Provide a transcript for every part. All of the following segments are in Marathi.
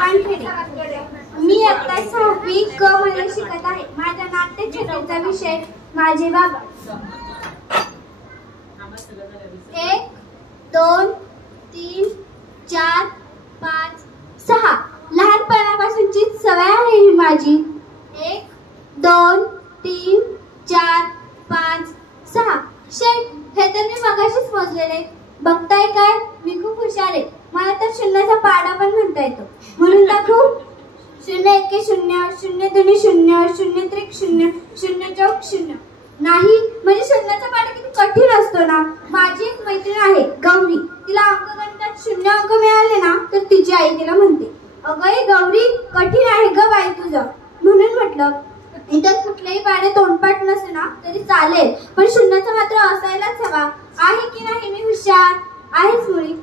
वानखेडे। मी इयत्ता 6वी क मध्ये शिकत आहे। माझ्या नाट्यचित्राचा विषय माझे बाबा। 1 2 3 4 5 6 लहानपणापासूनची सवय आहे ही माझी। 1 2 3 4 5 6 शेट हे तर मी मगाशीच मोजलेले। बघताय काय मी खूप हुशार आहे। मला तर शून्याचा पाडा पण म्हणता येतो। म्हणून दाखवू 0 1 0 0 2 0 0 3 0 0 चौक 0 नाही म्हणजे शून्याचा पाडा किती कठीण असतो ना। माझी एक मैत्रीण आहे गौरी, तिला अंकगणितात 0 अंक मिळाले ना तर तिची आई तिला म्हणते, अगं गौरी कठीण आहे ग बाई तुझं। म्हणून म्हटलं इतर कुठलेही पाडे तोंडपाठ नसे ना तरी चालेल, पण शून्याचा मात्र असायलाच हवा। आहे की नाही मी हुशार आहेच मुली।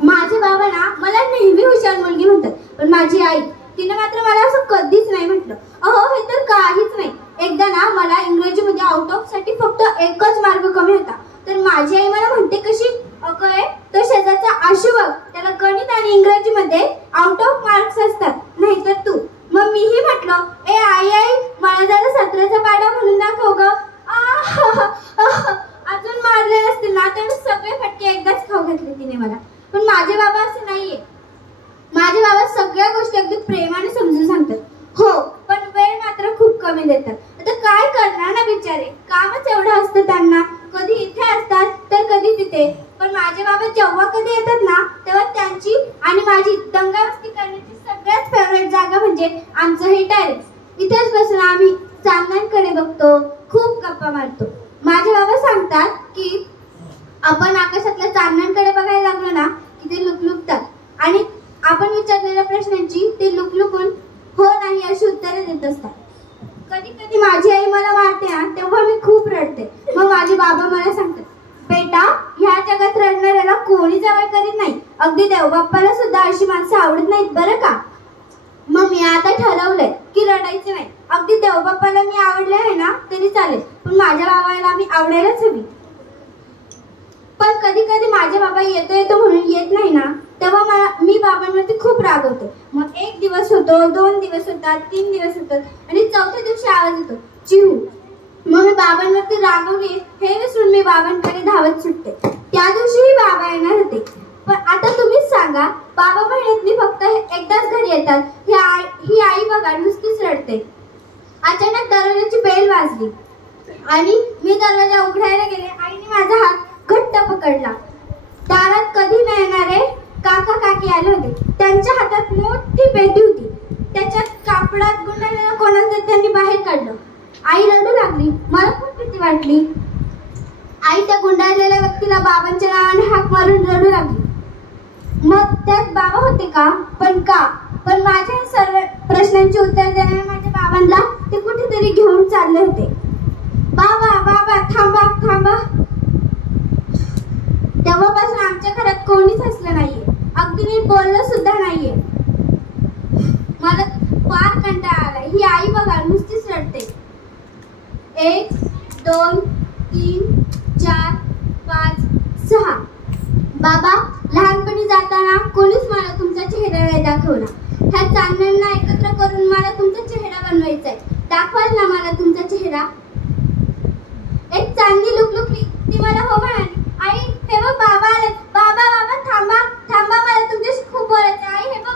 माझे बाबा ना मला नेहमी हुशार मुलगी म्हणतात, पण माझी आई तिने मात्र मला असं कधीच नाही म्हटलं। अहो हे तर काहीच नाही। एकदा ना मला इंग्रजीमध्ये आउट ऑफ साठी फक्त 1च मार्क कमी होता, तर माझी आई मला म्हणते कशी, अगं तो शेजारचा आशू बघ, त्याला गणित आणि इंग्रजीमध्ये आउट ऑफ मार्क्स असतात, नाहीतर तू। मग मीही म्हटलं, ए आई आई मला जरा 17चा पाढा म्हणून दाखव ग। अजून मारले असतील ना तर सगळे फटके एकदाच खाऊ घातले तिने मला। पण माझे बाबा असे नाहीये। माझे बाबा सगळ्या गोष्टी अगदी प्रेमाने समजून सांगतात। हो पण वेळ मात्र खूप कमी देतात। आता काय करणार ना बिचारे, कामच एवढं असतं त्यांना। कधी इथे असतात तर कधी तिथे। पण माझे बाबा जेव्हा कधी येतात ना तेव्हा त्यांची आणि माझी दंगामस्ती करण्याची सगळ्यात फेवरेट जागा म्हणजे आमचं हे टेरेस। इथेच बसून आम्ही चांदण्यांकडे बघतो, खूप गप्पा मारतो। माझे बाबा सांगतात की आपण आकाशातल्या चांदण्यांकडे बघायला लागलो ना की ते लुकलुकतात आणि आपण विचारलेल्या प्रश्नांची ते लुकलुकून हो नाही अशी उत्तरे देत असतात। कधी कधी माझी आई मला मारते ना तेव्हा मी खूप रडते। मग माझे बाबा मला सांगतात, बेटा ह्या जगात रडणाऱ्याला कोणी जवळ करीत नाही, अगदी देवबाप्पाला सुद्धा अशी माणसं आवडत नाहीत बरं का। मग मी आता ठरवलंय की रडायचं नाही। अगदी देवबाप्पाला मी आवडले आहे ना तरी चालेल, पण माझ्या बाबाला मी आवडायलाच हवी। पण कधी कधी माझे बाबा येतो म्हणून येत नाही ना तेव्हा मी बाबांवरती खूप रागवते। मग 1 दिवस होतो, 2 दिवस होतात, 3 दिवस होतात आणि 4थ्या दिवशी आवाज येतो चिहू। मग मी बाबांवरती रागवली हे विसरून मी बाबांकडे धावत सुटते। त्या दिवशीही बाबा येणार होते, पण आता तुम्हीच सांगा बाबा महिन्यातनी फक्त एकदाच घरी येतात। ही आई बघा नुसतीच रडते। अचानक दरवाजाची बेल वाजली आणि मी दरवाजा उघडायला गेले। आईने माझा हात घट्ट पकडला। दारात कधी नाही येणारे काका काकी आले होते। त्यांच्या हातात मोठी पेटी होती, त्याच्यात कापडात गुंडाळलेलं कोणाचं त्यांनी बाहेर काढलं। आई रडू लागली, मला खूप भीती वाटली। आई त्या गुंडाळलेल्या व्यक्तीला बाबांच्या नावाने हाक मारून रडू लागली। मग त्यात बाबा होते का? पण का? पण माझ्या सर्व प्रश्नांची उत्तर देणाऱ्या माझ्या बाबांना ते कुठेतरी घेऊन चालले होते। बाबा बाबा थांबा थांबा। तेव्हापासून आमच्या घरात कोणीच हसलं नाहीये, अगदी नीट बोललं सुद्धा नाहीये। मला फार कंटाळा आलाय। ही आई बघा नुसतीच रडते। 1 2 3 4 5 6 बाबा लहानपणी जाताना कोणीच मला तुमचा चेहरा नाही दाखवला। ह्या चांदण्यांना एकत्र करून मला तुमचा चेहरा बनवायचा आहे। दाखवाल ना मला तुमचा चेहरा? एक चांदणी लुकलुकली, ती मला हो म्हणाली। आई हे बघ बाबा आले। बाबा बाबा थांबा थांबा, मला तुमच्याशी खूप बोलायचं आहे। हे बघ